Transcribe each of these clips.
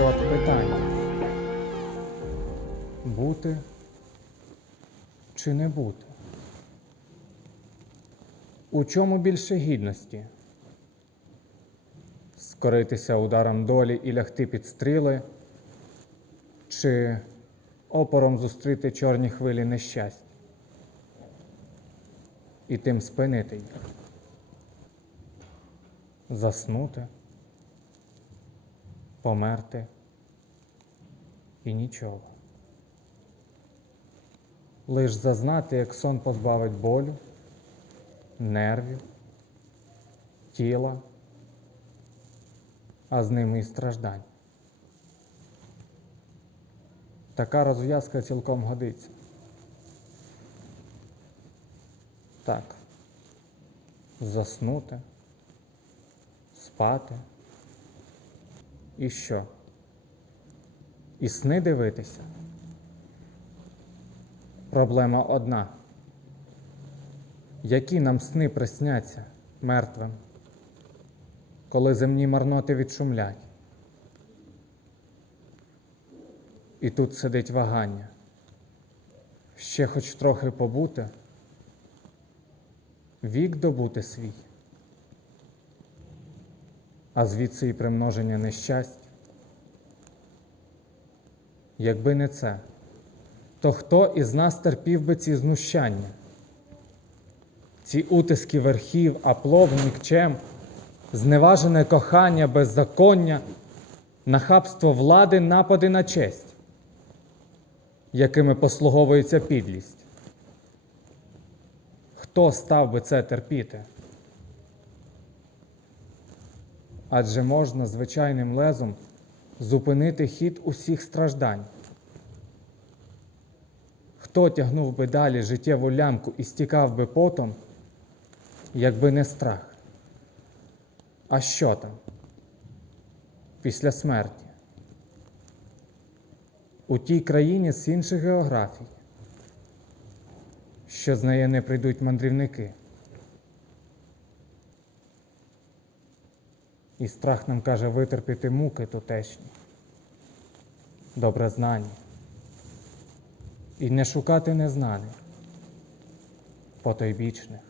питання. Бути чи не бути? У чому більше гідності? Скоритися ударом долі і лягти під стріли, чи опором зустріти чорні хвилі нещастя і тим спинити їх? Заснути, померти і нічого. Лиш зазнати, як сон позбавить болю, нервів, тіла, а з ними і страждань. Така розв'язка цілком годиться. Так. Заснути, спати. І що? І сни дивитися. Проблема одна. Які нам сни присняться мертвим, коли земні марноти відшумлять? І тут сидить вагання. Ще хоч трохи побути, вік добути свій, а звідси і примноження нещастя. Якби не це, то хто із нас терпів би ці знущання? Ці утиски верхів, аплов, нікчем, зневажене кохання, беззаконня, нахабство влади, напади на честь, якими послуговується підлість. Хто став би це терпіти? Адже можна звичайним лезом зупинити хід усіх страждань. Хто тягнув би далі життєву лямку і стікав би потом, якби не страх? А що там? Після смерті? У тій країні з інших географій, що з неї не прийдуть мандрівники. І страх нам каже витерпіти муки тутешні, добре знані, і не шукати незнаних, потойбічних.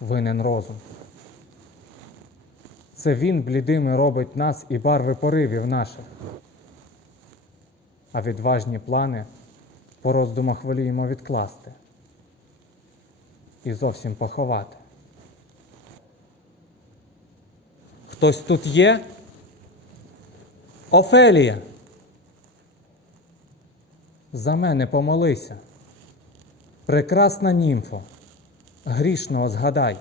Винен розум. Це він блідими робить нас і барви поривів наших, а відважні плани по роздумах воліємо відкласти і зовсім поховати. Хтось тут є? Офелія. За мене помолися. Прекрасна німфо, грішного згадай.